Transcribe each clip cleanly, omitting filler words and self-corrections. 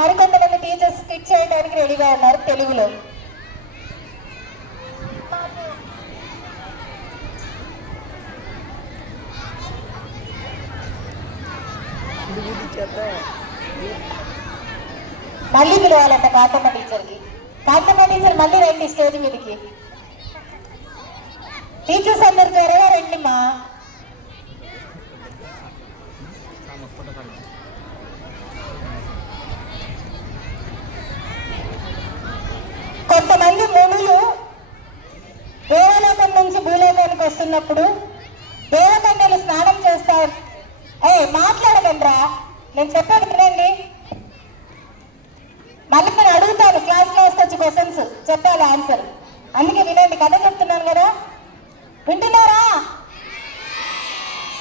మరికొంతమంది teachers skit చేయడానికి రెడీగా ఉన్నారు తెలుగులో. మళ్ళీ పిలవాలంట కాంతమ్మ టీచర్కి. కాంతమ్మ టీచర్ మళ్ళీ రండి స్టేజ్ మీదకి. టీచర్స్ అందరు త్వరగా రండి మా. కొంతమంది మునులు దేవలోకం నుంచి భూలోకానికి వస్తున్నప్పుడు దేవకన్యలు స్నానం చేస్తారు. మాట్లాడకండ్రా, నేను చెప్పేది వినండి. మళ్ళీ నేను అడుగుతాను క్లాస్కి వచ్చి క్వశ్చన్స్ చెప్పాలి ఆన్సర్, అందుకే వినండి. కథ చెప్తున్నాను కదా, వింటున్నారా?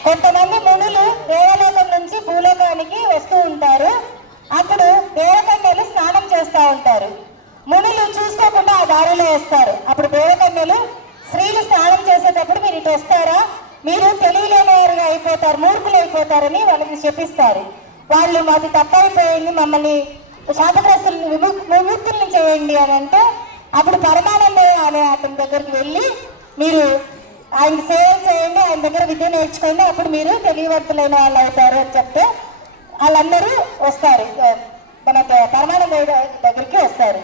కొంతమంది మునులు దేవలోకం నుంచి భూలోకానికి వస్తూ ఉంటారు. అప్పుడు దేవకన్యలు స్నానం చేస్తూ ఉంటారు. మునులు చూసుకోకుండా ఆ దారిలో వస్తారు. అప్పుడు దేవకన్యలు స్త్రీలు స్నానం చేసేటప్పుడు మీరు ఇటు వస్తారా, మీరు తెలియలేని వారుగా అయిపోతారు, మూర్ఖులు అయిపోతారని వాళ్ళకి చెప్పిస్తారు. వాళ్ళు మాది తప్పైపోయింది, మమ్మల్ని శాపగ్రస్తులను విముక్తులను చేయండి అని అంటే అప్పుడు పరమానందయ్య అనే అతని దగ్గరికి వెళ్ళి మీరు ఆయనకి సేవ చేయండి, ఆయన దగ్గర విద్య నేర్చుకోండి, అప్పుడు మీరు తెలియవర్తులైన వాళ్ళు అవుతారు అని చెప్తే వాళ్ళందరూ వస్తారు, మన పరమానందయ్య దగ్గరికి వస్తారు.